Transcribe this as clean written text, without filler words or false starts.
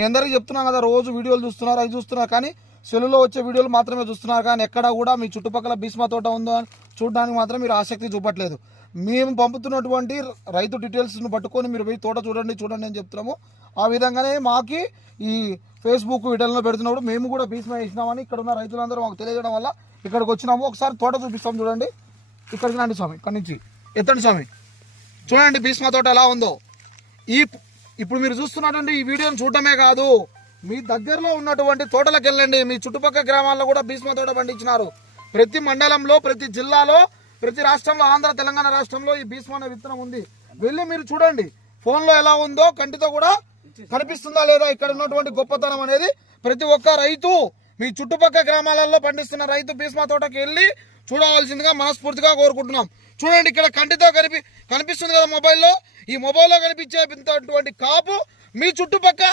మీ అందరికీ చెప్తున్నాం కదా, రోజు వీడియోలు చూస్తున్నారు, అవి చూస్తున్నారు, కానీ సెల్లులో వచ్చే వీడియోలు మాత్రమే చూస్తున్నారు. కానీ ఎక్కడా కూడా మీ చుట్టుపక్కల భీష్మ తోట ఉందో అని చూడడానికి మాత్రం మీరు ఆసక్తి చూపట్లేదు. మేము పంపుతున్నటువంటి రైతు డీటెయిల్స్ను పట్టుకొని మీరు పోయి తోట చూడండి అని చెప్తున్నాము. ఆ విధంగానే మాకి ఈ ఫేస్బుక్ వీడియోలో పెడుతున్నప్పుడు మేము కూడా భీష్మ వేసినామని ఇక్కడ ఉన్న రైతులందరూ మాకు తెలియజేయడం వల్ల ఇక్కడికి వచ్చినాము. ఒకసారి తోట చూపిస్తాం చూడండి. ఇక్కడికి రండి స్వామి, ఇక్కడి నుంచి ఎత్తండి స్వామి. చూడండి భీష్మ తోట ఎలా ఉందో. ఇప్పుడు మీరు చూస్తున్నటువంటి ఈ వీడియోని చూడటమే కాదు, మీ దగ్గరలో ఉన్నటువంటి తోటలకు వెళ్ళండి. మీ చుట్టుపక్కల గ్రామాల్లో కూడా భీష్మ తోట పండించినారు. ప్రతి మండలంలో, ప్రతి జిల్లాలో, ప్రతి రాష్ట్రంలో, ఆంధ్ర తెలంగాణ రాష్ట్రంలో ఈ భీష్మ అనే విత్తనం ఉంది. వెళ్ళి మీరు చూడండి. ఫోన్లో ఎలా ఉందో కంటితో కూడా కనిపిస్తుందా లేదా ఇక్కడ ఉన్నటువంటి గొప్పతనం అనేది. ప్రతి ఒక్క రైతు మీ చుట్టుపక్కల గ్రామాలలో పండిస్తున్న రైతు భీష్మ తోటకి వెళ్ళి చూడవలసిందిగా మనస్ఫూర్తిగా కోరుకుంటున్నాం. చూడండి, ఇక్కడ కంటితో కనిపిస్తుంది కదా మొబైల్లో. ఈ మొబైల్లో కనిపించేటువంటి కాపు మీ చుట్టుపక్కల